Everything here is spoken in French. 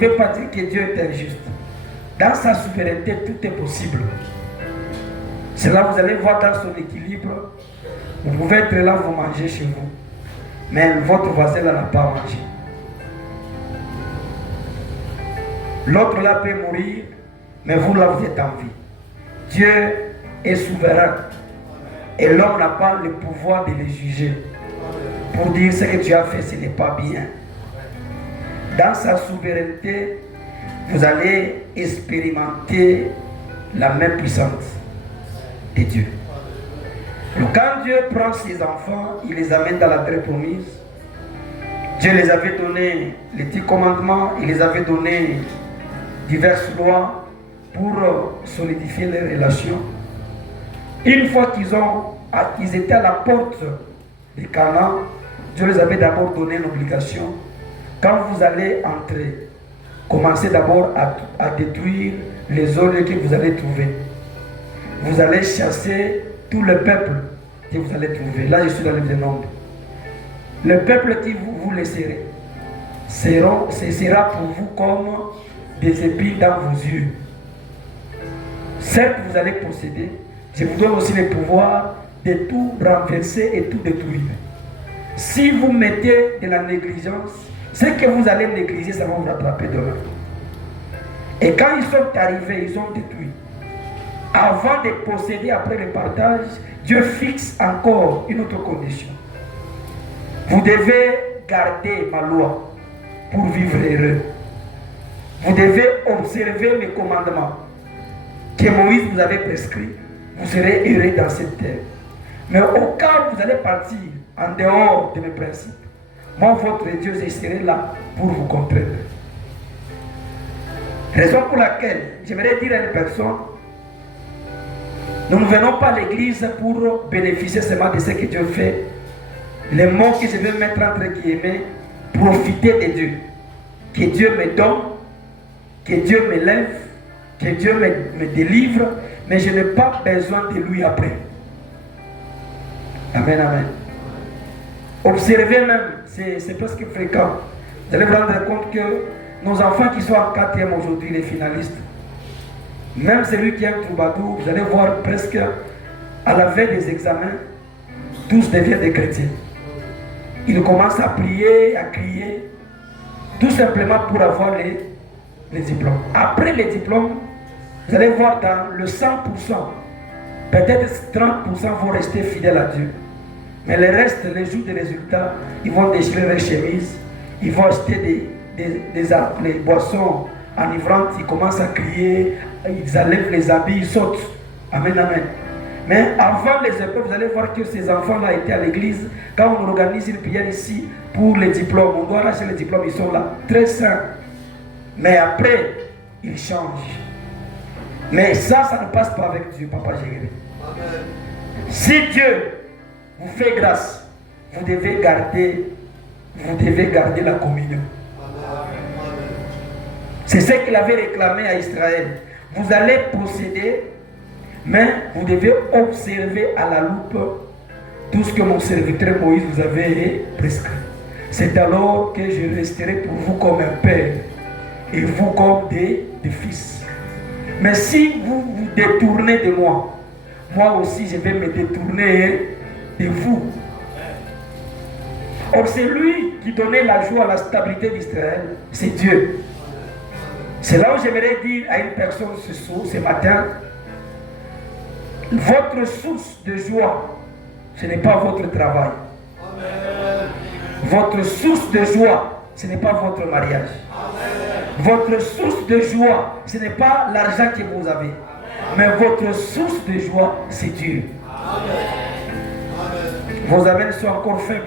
ne veut pas dire que Dieu est injuste. Dans sa souveraineté, tout est possible. C'est là que vous allez voir dans son équilibre. Vous pouvez être là, vous mangez chez vous. Mais votre voisin là n'a pas mangé. L'autre là peut mourir, mais vous là vous êtes en vie. Dieu est souverain. Et l'homme n'a pas le pouvoir de les juger. Pour dire ce que tu as fait, ce n'est pas bien. Dans sa souveraineté, vous allez expérimenter la main puissante de Dieu. Donc, quand Dieu prend ses enfants, il les amène dans la terre promise. Dieu les avait donné les 10 commandements, il les avait donné diverses lois pour solidifier les relations. Une fois qu'ils étaient à la porte de Canaan, Dieu les avait d'abord donné une obligation. Quand vous allez entrer, commencez d'abord à détruire les ordres que vous allez trouver. Vous allez chasser tout le peuple que vous allez trouver. Là, je suis dans le livre des Nombres. Le peuple qui vous laisserez sera pour vous comme des épines dans vos yeux. Certes, vous allez posséder. Je vous donne aussi le pouvoir de tout renverser et tout détruire. Si vous mettez de la négligence, ce que vous allez négliger, ça va vous rattraper demain. Et quand ils sont arrivés, ils ont détruit. Avant de posséder après le partage, Dieu fixe encore une autre condition. Vous devez garder ma loi pour vivre heureux. Vous devez observer mes commandements que Moïse vous avait prescrits. Vous serez heureux dans cette terre. Mais au cas où vous allez partir en dehors de mes principes, moi, votre Dieu, je serai là pour vous comprendre. Raison pour laquelle j'aimerais dire à une personne, nous ne venons pas à l'église pour bénéficier seulement de ce que Dieu fait. Les mots que je vais mettre entre guillemets, profiter de Dieu. Que Dieu me donne, que Dieu me lève, que Dieu me délivre, mais je n'ai pas besoin de lui après. Amen, amen. Observez même, c'est presque fréquent. Vous allez vous rendre compte que nos enfants qui sont en 4e aujourd'hui, les finalistes, même celui qui est un troubadour, vous allez voir presque à la veille des examens, tous deviennent des chrétiens. Ils commencent à prier, à crier, tout simplement pour avoir les diplômes. Après les diplômes, vous allez voir dans le 100%, peut-être 30% vont rester fidèles à Dieu. Mais le reste, les jours des résultats, ils vont déchirer leurs chemises, ils vont acheter des boissons enivrantes, ils commencent à crier, ils enlèvent les habits, ils sautent. Amen, amen. Mais avant les épreuves, vous allez voir que ces enfants-là étaient à l'église. Quand on organise une prière ici pour les diplômes, on doit lâcher les diplômes, ils sont là, très sains. Mais après, ils changent. Mais ça ne passe pas avec Dieu, Papa Jérémie. Si Dieu vous fait grâce, vous devez garder la communion. C'est ce qu'il avait réclamé à Israël. Vous allez posséder, mais vous devez observer à la loupe tout ce que mon serviteur Moïse vous avait prescrit. C'est alors que je resterai pour vous comme un père et vous comme des fils. Mais si vous vous détournez de moi, moi aussi je vais me détourner de vous. Or c'est lui qui donnait la joie à la stabilité d'Israël, c'est Dieu. C'est là où j'aimerais dire à une personne ce matin, votre source de joie, ce n'est pas votre travail. Amen. Votre source de joie, ce n'est pas votre mariage. Amen. Votre source de joie, ce n'est pas l'argent que vous avez. Amen. Mais votre source de joie, c'est Dieu. Amen. Vos amens sont encore faibles.